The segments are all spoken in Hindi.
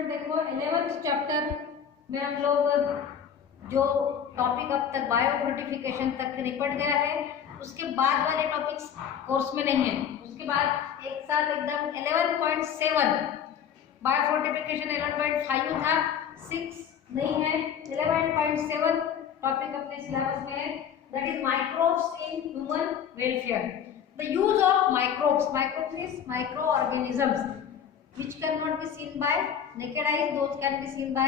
स्टूडेंट देखो 11th चैप्टर में हम लोग जो टॉपिक अब तक बायो फोर्टिफिकेशन तक निपट गया है, उसके बाद वाले टॉपिक्स कोर्स में नहीं है। उसके बाद एक साथ एकदम 11.7 बायो फोर्टिफिकेशन 11.5 था, 6 नहीं है, 11.7 टॉपिक अपने सिलेबस में है, that is microbes in human welfare. The use of microbes, microbes means micro organisms which cannot be seen by naked eyes, those can be seen by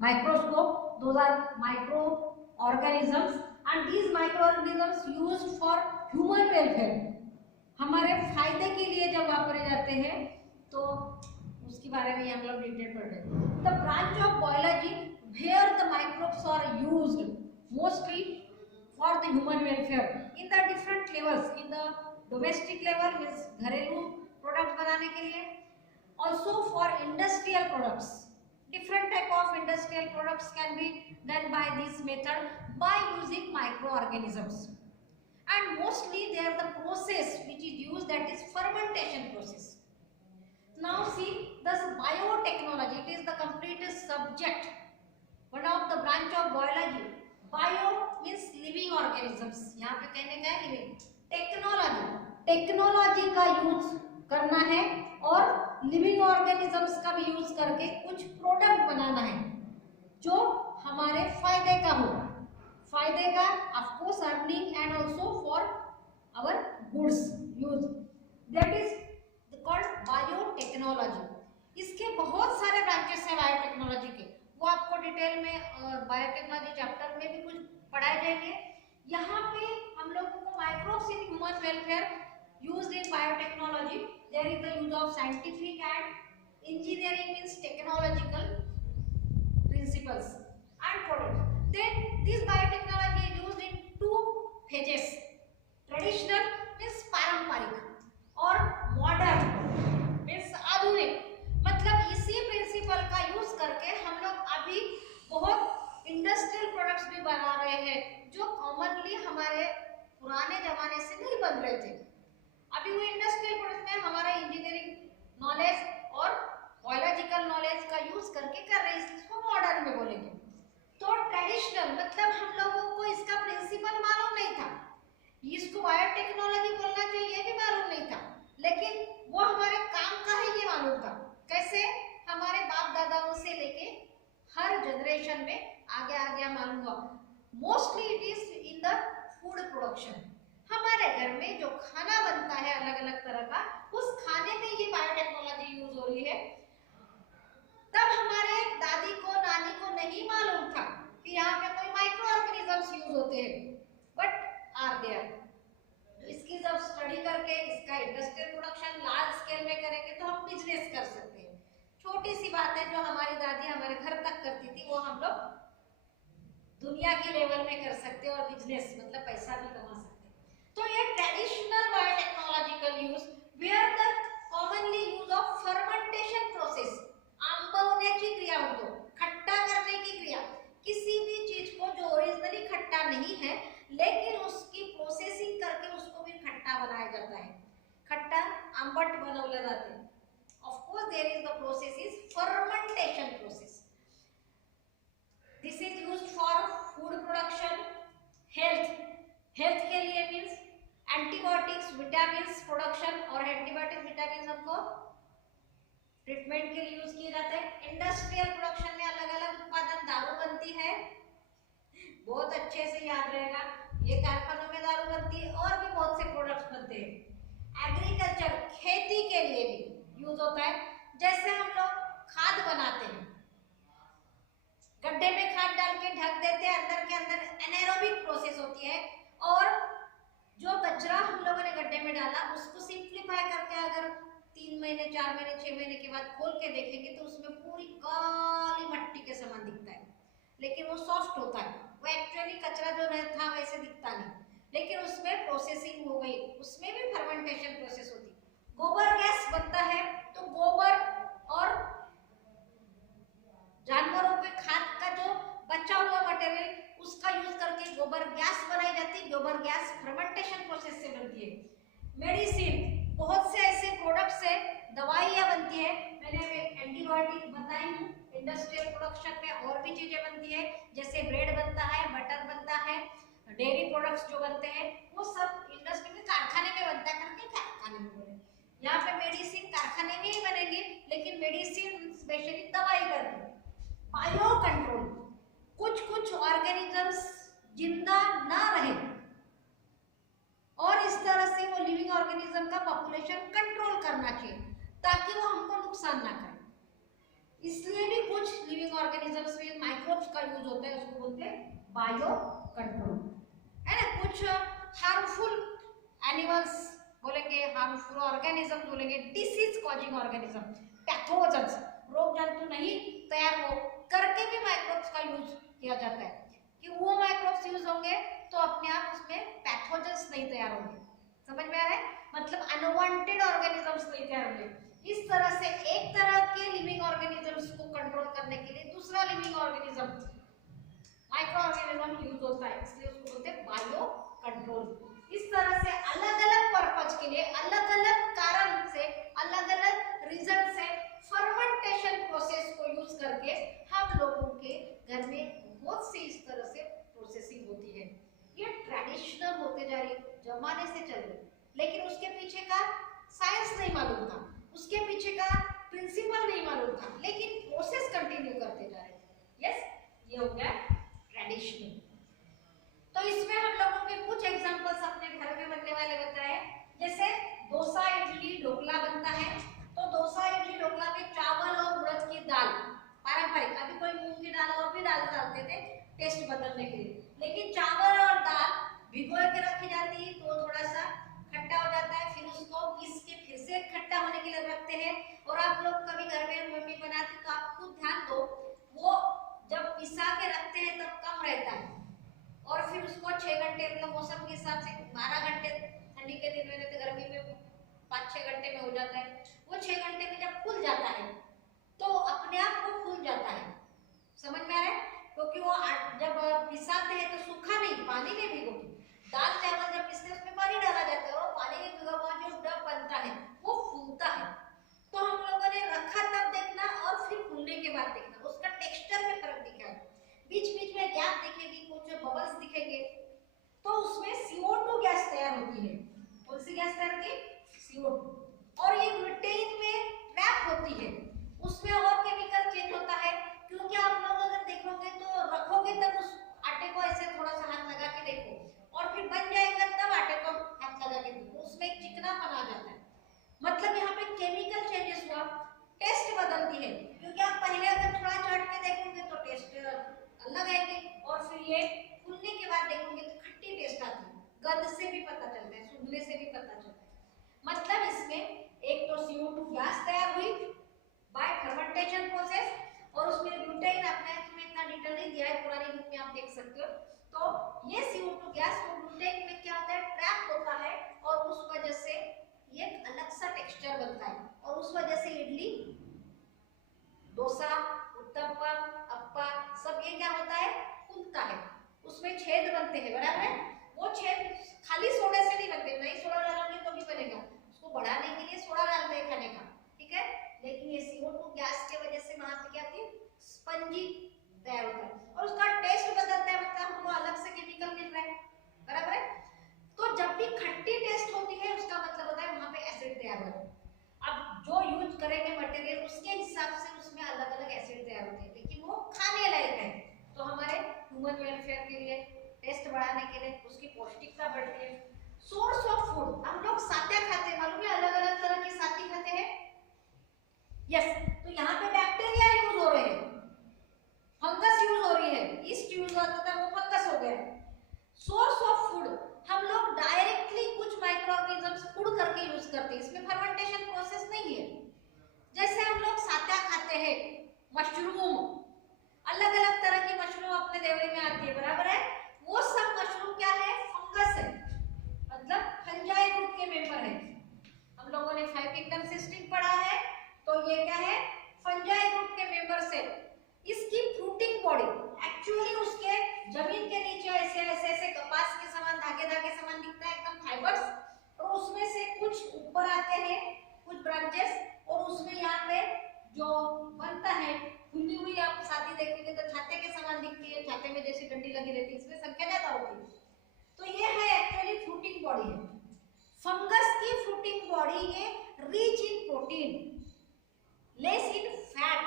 microscope. Those are microorganisms and these microorganisms used for human welfare, हमारे फायदे के लिए जब वापरे जाते हैं तो उसके बारे में हम लोग डिटेल पढ़ रहे हैं। The branch of biology where the microbes are used mostly for the human welfare in the different levels. In the domestic level means घरेलू प्रोडक्ट बनाने के लिए, also for industrial products. Different type of industrial products can be done by this method by using microorganisms, and mostly they are the process which is used, that is fermentation process. Now see this biotechnology, it is the complete subject, one of the branch of biology. Bio means living organisms, यहाँ पे कहने का है living, टेक्नोलॉजी का यूज करना है और लिविंग ऑर्गेनिजम्स का भी यूज करके कुछ प्रोडक्ट बनाना है जो हमारे फायदे का हो, फायदे का of course earning and also for our goods use, that is called biotechnology. इसके बहुत सारे ब्रांचेस हैं बायोटेक्नोलॉजी के, वो आपको डिटेल में बायोटेक्नोलॉजी चैप्टर में भी कुछ पढ़ाए जाएंगे। यहाँ पे हम लोगों को microbes in human welfare used in biotechnology, there is the use of scientific and engineering means technological principles and products. Then this biotechnology is used in two phases, traditional means पारंपरिक और modern means आधुनिक। मतलब इसी प्रिंसिपल का यूज करके हम लोग अभी बहुत इंडस्ट्रियल प्रोडक्ट्स भी बना रहे हैं जो कॉमनली हमारे पुराने जमाने से नहीं बन रहे थे। अभी वो इंडस्ट्रियल प्रोडक्ट में हमारा इंजीनियरिंग नॉलेज और बायोलॉजिकल नॉलेज का यूज करके कर रहे हैं, इसको मॉडर्न में बोलेंगे। तो ट्रेडिशनल मतलब हम लोगों को इसका प्रिंसिपल मालूम नहीं था, इसको बायोटेक्नोलॉजी बोलना चाहिए ये भी मालूम नहीं था, लेकिन वो हमारे काम का है ये मालूम था। कैसे? हमारे बाप दादाओं से लेके हर जनरेशन में आगे आगे मालूम हुआ। Mostly it is in the food production, हमारे घर में जो खाना बनता है अलग अलग तरह का, उस खाने में ये बायोटेक्नोलॉजी यूज हो रही है। तब हमारे दादी को नानी को नहीं मालूम था कि यहाँ पे कोई माइक्रो ऑर्गेनिजम्स यूज होते हैं, बट आर देयर। इसकी जब स्टडी करके इसका इंडस्ट्रियल प्रोडक्शन लार्ज स्केल में करेंगे तो हम बिजनेस कर सकते हैं। छोटी सी बात है जो हमारी दादी हमारे घर तक करती थी, वो हम लोग दुनिया के लेवल में कर सकते हैं और बिजनेस मतलब पैसा भी कमा सकते हैं। तो ये traditional biotechnological use where the commonly use of fermentation process, आंबवण्याची क्रिया म्हणतो, खट्टा करने की क्रिया। किसी भी चीज को जो ओरिजिनली खट्टा नहीं है लेकिन उसकी प्रोसेसिंग करके उसको भी खट्टा बनाया जाता है, खट्टा आंबट बनवलं जाते। Of course there is the process is fermentation process. This is used for food production, health के लिए मीन्स एंटीबायोटिक्स विटामिन्स प्रोडक्शन, और एंटीबायोटिक विटामिन्स हमको ट्रीटमेंट के लिए यूज किए जाते हैं। इंडस्ट्रियल प्रोडक्शन में अलग अलग उत्पादन, दारू बनती है, बहुत अच्छे से याद रहेगा, ये कारखानों में दारू बनती है और भी बहुत से प्रोडक्ट्स बनते हैं। एग्रीकल्चर खेती के लिए भी यूज होता है, जैसे हम लोग खाद बनाते हैं, गड्ढे में खाद डाल के ढक देते हैं, अंदर के अंदर एनाएरोबिक प्रोसेस होती है, और जो कचरा हम लोगों ने गड्ढे में डाला उसको सिंप्लीफाई करके अगर 3 महीने 4 महीने 6 महीने के बाद खोल के देखेंगे तो उसमें पूरी काली मिट्टी के समान दिखता है, लेकिन वो सॉफ्ट होता है, वो एक्चुअली कचरा जो था वैसे दिखता नहीं, लेकिन उसमें प्रोसेसिंग हो गई, उसमें भी फर्मेंटेशन प्रोसेस होती। गोबर गैस बनता है, तो गोबर और जानवरों के खाद का जो बचा हुआ मटेरियल उसका यूज करके गोबर गैस बनाई जाती है। गोबर गैस फर्मेंटेशन प्रोसेस से बनती है। मेडिसिन, बहुत से ऐसे प्रोडक्ट्स है, दवाइयाँ बनती है। मैंने एंटीबायोटिक ऑलरेडी बताई हूँ, इंडस्ट्रियल प्रोडक्शन में और भी चीजें बनती है, जैसे ब्रेड बनता है, बटर बनता है, डेयरी प्रोडक्ट्स जो बनते हैं वो सब इंडस्ट्री में, कारखाने में बनता है करके कारखाने में बोले। यहाँ पे मेडिसिन कारखाने में ही बनेंगे, लेकिन मेडिसिन स्पेशली दवाई करके। बायो कंट्रोल, कुछ कुछ ऑर्गेनिजम्स जिंदा ना रहे और इस तरह से वो लिविंग ऑर्गेनिज्म का पॉपुलेशन कंट्रोल करना चाहिए ताकि वो हमको नुकसान ना करे। इसलिए भी कुछ लिविंग ऑर्गेनिजम्स में माइक्रोब्स का यूज होता है, उसको बोलते हैं बायो कंट्रोल, है ना। कुछ हार्मफुल एनिमल्स बोलेंगे, हार्मफुल ऑर्गेनिज्म बोलेंगे, डिसीज कॉजिंग ऑर्गेनिज्म, पैथोजेंस, रोग जंतु नहीं तैयार हो करके भी माइक्रोब्स का यूज किया जाता है कि वो माइक्रोब्स यूज होंगे तो अपने आप उसमें पैथोजेंस नहीं तैयार होंगे। समझ में आ रहा है, मतलब अनवांटेड ऑर्गेनिजम्स नहीं तैयार होंगे। इस तरह से एक तरह के लिविंग ऑर्गेनिजम्स को कंट्रोल करने के लिए दूसरा living organism, micro organism use होता है, इसलिए उसको बोलते हैं बायो कंट्रोल। इस तरह से अलग अलग पर्पज के लिए, अलग अलग कारण से, अलग अलग रीजन से फर्मेंटेशन प्रोसेस को यूज करके हम लोगों के घर में बहुत सी इस तरह से प्रोसेसिंग होती है। ये ट्रेडिशनल होते जा रही, जमाने से चल रही, लेकिन उसके पीछे का साइंस नहीं मालूम था, उसके पीछे का प्रिंसिपल नहीं मालूम था, लेकिन प्रोसेस कंटिन्यू करते जा रहे। यस, ये हो गया ट्रेडिशनल। तो इसमें हम लोगों के कुछ एग्जांपल्स अपने घर में बनने वाले बताए, जैसे डोसा, इडली, ढोकला बनता है। तो डोसा, इडली, ढोकला में चावल और उड़द की दाल पारंपरिक, अभी कोई मूंग की दाल और भी दाल डालते थे टेस्ट बदलने के लिए, लेकिन चावल और दाल भिगो के रखी जाती है तो थोड़ा सा खट्टा हो जाता है, फिर उसको पीस के फिर से खट्टा होने के लिए रखते हैं। और आप लोग कभी घर में मम्मी बनाती तो आप खुद ध्यान दो, वो जब पिसा के रखते हैं तब कम रहता है और फिर उसको 6 घंटे, मतलब मौसम के हिसाब से 12 घंटे ठंडी के दिन में रहते, गर्मी में 5-6 घंटे में हो जाता है। वो 6 घंटे में जब फूल जाता है तो अपने आप वो फूल जाता है। समझ में आ रहा है, क्योंकि वो जब पिसाते हैं तो सूखा नहीं, पानी में भिगो, दाल चावल जब पिसते उसमें पानी डाला जाता है और पानी में भिगा हुआ जो डब बनता है वो फूलता है। तो हम लोगों ने रखा तब देखना और फिर फूलने के बाद देखना, उसका टेक्सचर में फर्क दिखेगा, बीच बीच में गैप दिखेगी, कुछ बबल्स दिखेंगे, तो उसमें CO2 गैस तैयार होती है। कौन सी गैस तैयार होती है? CO2। और ये ग्लूटेन में ट्रैप होती है, उसमें और केमिकल चेंज होता है, क्योंकि आप लोग अगर देखोगे तो रखोगे तब उस आटे को ऐसे थोड़ा सा हाथ लगा के देखो और फिर बन जाएगा तब आटे को हाथ लगा के देखो, उसमें एक चिकनापन आ जाता है। मतलब यहाँ पे केमिकल चेंजेस हुआ, टेस्ट बदलती है, क्योंकि आप पहले अगर थोड़ा चाट के देखोगे तो टेस्ट अलग आएगी और फिर ये फूलने के बाद देखोगे तो खट्टी टेस्ट आती है, गंध से भी पता चलता है, सूंघने से भी पता चलता है। मतलब इसमें एक तो CO2 गैस तैयार हुई बाय फर्मेंटेशन प्रोसेस, और उसमें ग्लूटेन, आपने इसमें इतना डिटेल नहीं दिया है, पुरानी बुक में आप देख सकते हो। तो ये CO2 गैस और ग्लूटेन में क्या होता है, ट्रैप होता है और उस वजह से ये अलग सा टेक्सचर बनता है और उस वजह से इडली, डोसा, उत्तपम, अप्पा सब ये क्या होता है, फूलता है, उसमें छेद बनते हैं, बराबर है। वो छेद खाली सोडे से नहीं बनते, नहीं सोडा डालोगे तो भी बनेगा, उसको बढ़ाने के लिए सोडा डालते हैं खाने का, ठीक है, लेकिन ये CO2 गैस की वजह से वहां पे क्या होती है, स्पंजी तैयार होता है और उसका टेस्ट बदलता है, मतलब हमको अलग से केमिकल मिल रहा है, बराबर है। तो जब भी खट्टी टेस्ट होती है उसका मतलब होता है वहां पे एसिड तैयार होता है। अब जो यूज करेंगे मटेरियल उसके हिसाब से उसमें अलग अलग एसिड तैयार होते हैं, लेकिन वो खाने लायक है, तो हमारे ह्यूमन वेलफेयर के लिए, टेस्ट बढ़ाने के लिए, उसकी पौष्टिकता बढ़ती है। सोर्स ऑफ फूड, हम लोग सात्या खाते हैं, मालूम है, अलग अलग तरह की साथी खाते हैं। यस, तो यहाँ पे बैक्टीरिया यूज हो रहे हैं, फंगस यूज हो रही है, ईस्ट यूज होता था वो फंगस हो गया। सोर्स ऑफ फूड, हम लोग डायरेक्टली कुछ माइक्रोऑर्गेनिजम्स फूड करके यूज करते हैं, इसमें फर्मेंटेशन प्रोसेस नहीं है। जैसे हम लोग सात्या खाते हैं, मशरूम, अलग अलग तरह की मशरूम अपने देवरे में आती है, बराबर है, वो सब मशरूम क्या है, फंगस है, मतलब फंजाई ग्रुप के मेंबर है। हम लोगों ने 5 किंगडम सिस्टम पढ़ा है, तो ये क्या है, फंजाई ग्रुप के मेंबर्स है। इसकी फ्रूटिंग बॉडी एक्चुअली उसके जमीन के नीचे ऐसे ऐसे ऐसे कपास के समान, धागे धागे समान दिखता है, एकदम फाइबर्स, और उसमें से कुछ ऊपर आते हैं, कुछ ब्रांचेस, और उसमें यहाँ पे जो बनता है। फुली हुई आप शादी देखेंगे तो छाते के समान दिखती है, छाते में जैसी डंडी लगी रहती है, इसमें संख्या ज्यादा होती है। तो ये है एक्चुअली फ्रूटिंग बॉडी है। फंगस की फ्रूटिंग बॉडी ये rich in protein, less in fat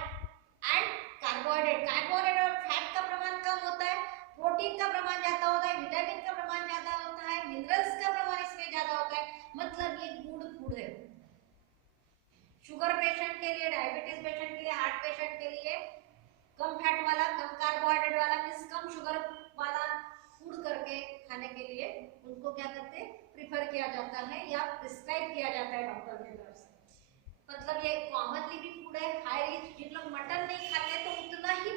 and carbohydrate. Carbohydrate और फैट का प्रमाण कम होता है, प्रोटीन का प्रमाण ज्यादा होता है, विटामिन का प्रमाण ज्यादा होता है, मिनरल्स का प्रमाण इसमें ज्यादा होता है। मतलब ये गुड फूड है। शुगर पेशेंट के लिए, डायबिटीज पेशेंट के लिए, हार्ट पेशेंट के लिए कम फैट वाला, कम कार्बोहाइड्रेट वाला, मींस कम शुगर वाला फूड करके खाने के लिए उनको क्या करते हैं, प्रिफर किया जाता है या प्रिस्क्राइब किया जाता है डॉक्टर की तरफ से। मतलब ये कॉमनली भी फूड है, हाई रिच। जिन लोग मटन नहीं खाते तो उतना ही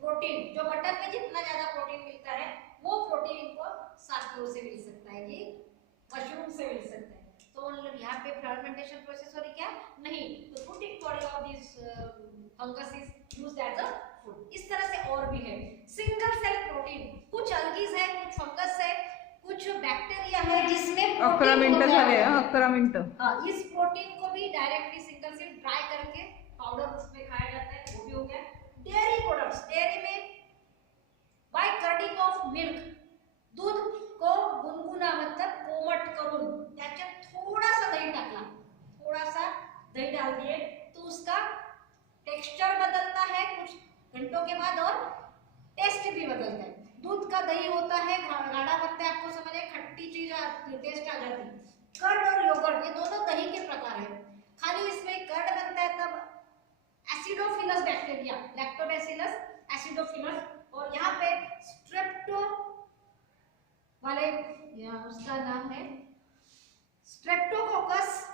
प्रोटीन, जो मटन में जितना ज्यादा प्रोटीन मिलता है वो प्रोटीन इनको सातों से मिल सकता है, ये मशरूम से मिल सकता है। तो यहाँ पे फर्मेंटेशन प्रोसेस हो रही क्या नहीं, तो fruiting body of this fungus is used as a food. इस तरह से और भी है सिंगल सेल प्रोटीन, कुछ अल्गीज है, कुछ फंगस है, कुछ बैक्टीरिया है जिसमें 11 मिनिट झाले, 11 मिनिट। हाँ, इस प्रोटीन को भी डायरेक्टली सिंगल सेल ड्राई करके पाउडर उसमें खाया जाता है, वो भी हो गया। डेयरी प्रोडक्ट्स, डेयरी में बाय कर्डिंग ऑफ मिल्क, दूध को गुनगुना मतलब कोमट करून त्याच्यात थोडासा दही टाकला, थोडासा दही डाल दिए तो उसका टेक्सचर बदलता है कुछ घंटों के बाद और टेस्ट भी बदलता है। दूध का दही होता है, गाढ़ा बनता है, आपको समझ है, खट्टी चीज टेस्ट आ जाती है। कर्ड और योगर्ट ये दोनों दही के प्रकार है, खाली इसमें कर्ड बनता है तब एसिडोफिलस बैक्टीरिया, लैक्टोबैसिलस एसिडोफिलस, और यहाँ पे स्ट्रेप्टो वाले, यहाँ उसका नाम है स्ट्रेप्टोकोकस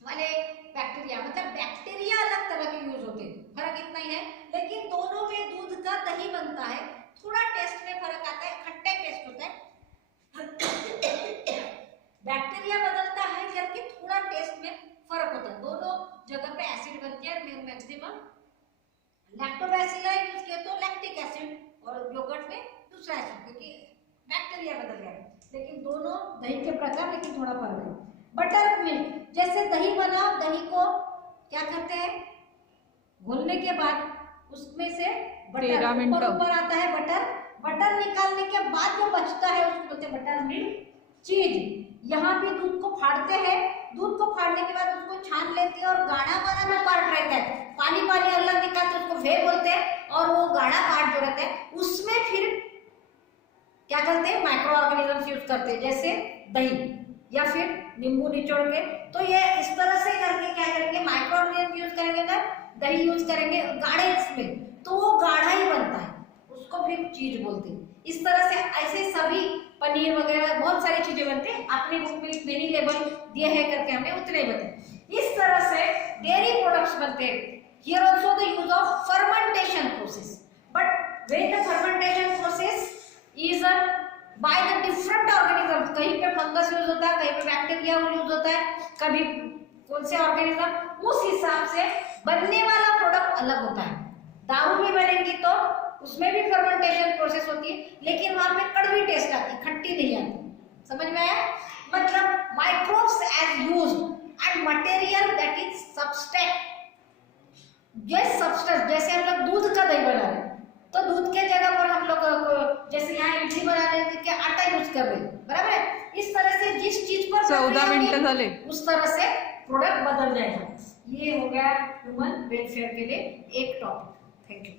वाले बैक्टीरिया। मतलब बैक्टीरिया अलग तरह के यूज होते हैं, फर्क इतना ही है, लेकिन दोनों में दूध का दही बनता है। थोड़ा टेस्ट में फर्क आता है, खट्टा टेस्ट होता है, बैक्टीरिया बदलता है करके थोड़ा टेस्ट में फर्क होता है। दोनों जगह पे एसिड बनती है, मैक्सिमम लैक्टोबैसिला यूज किया तो लैक्टिक एसिड, और योगर्ट में दूसरा एसिड, क्योंकि बैक्टीरिया बदल गया है। लेकिन दोनों दही के प्रकार, लेकिन थोड़ा फर्क है। बटर मिल्क, जैसे दही बनाओ, दही को क्या करते हैं, घोलने के बाद उसमें से बटर ऊपर आता है, बटर निकालने के बाद जो बचता है उसको बोलते हैं बटर मिल्क। चीज, यहाँ भी दूध को फाड़ते हैं, दूध को फाड़ने के बाद उसको छान लेते हैं और गाढ़ा वाला जो पार्ट रहता है, पानी अलग निकालते उसको वे बोलते हैं, और वो गाढ़ा पार्ट जो रहता है उसमें फिर क्या करते हैं, माइक्रो ऑर्गेनिजम्स यूज करते हैं, जैसे दही या फिर नींबू निचोड़ के। तो ये इस तरह से करके क्या करेंगे, माइक्रो ऑर्गेनिज्म यूज करेंगे ना, दही यूज करेंगे गाढ़े इसमें, तो वो गाढ़ा ही बनता है, उसको फिर चीज बोलते हैं। इस तरह से ऐसे सभी पनीर वगैरह बहुत सारी चीजें बनते हैं, अपनी बुक में मेनी लेबल दिए हैं करके हमने उतने बताए। इस तरह से डेयरी प्रोडक्ट्स बनते हैं। Here also the use of fermentation process, but when the fermentation process is by the different organisms, कहीं पे फंगस यूज होता है, कहीं पे बैक्टीरिया यूज होता है, कभी कौन से ऑर्गेनिज्म, उस हिसाब से बनने वाला प्रोडक्ट अलग होता है। दारू भी बनेगी तो उसमें भी फर्मेंटेशन प्रोसेस होती है, लेकिन वहां पे कड़वी टेस्ट आती है, खट्टी नहीं आती। समझ में आया? मतलब microbes as used and material that is substance, जैसे हम लोग दूध का दही बना रहे हैं तो दूध के जगह पर हम लोग जैसे यहाँ इडली बनाने के आटा यूज कर रहे हैं, बराबर है? इस तरह से जिस चीज पर 14 मिनट झाले, उस तरह से प्रोडक्ट बदल जाएगा। ये हो गया ह्यूमन वेलफेयर के लिए एक टॉपिक। Thank you.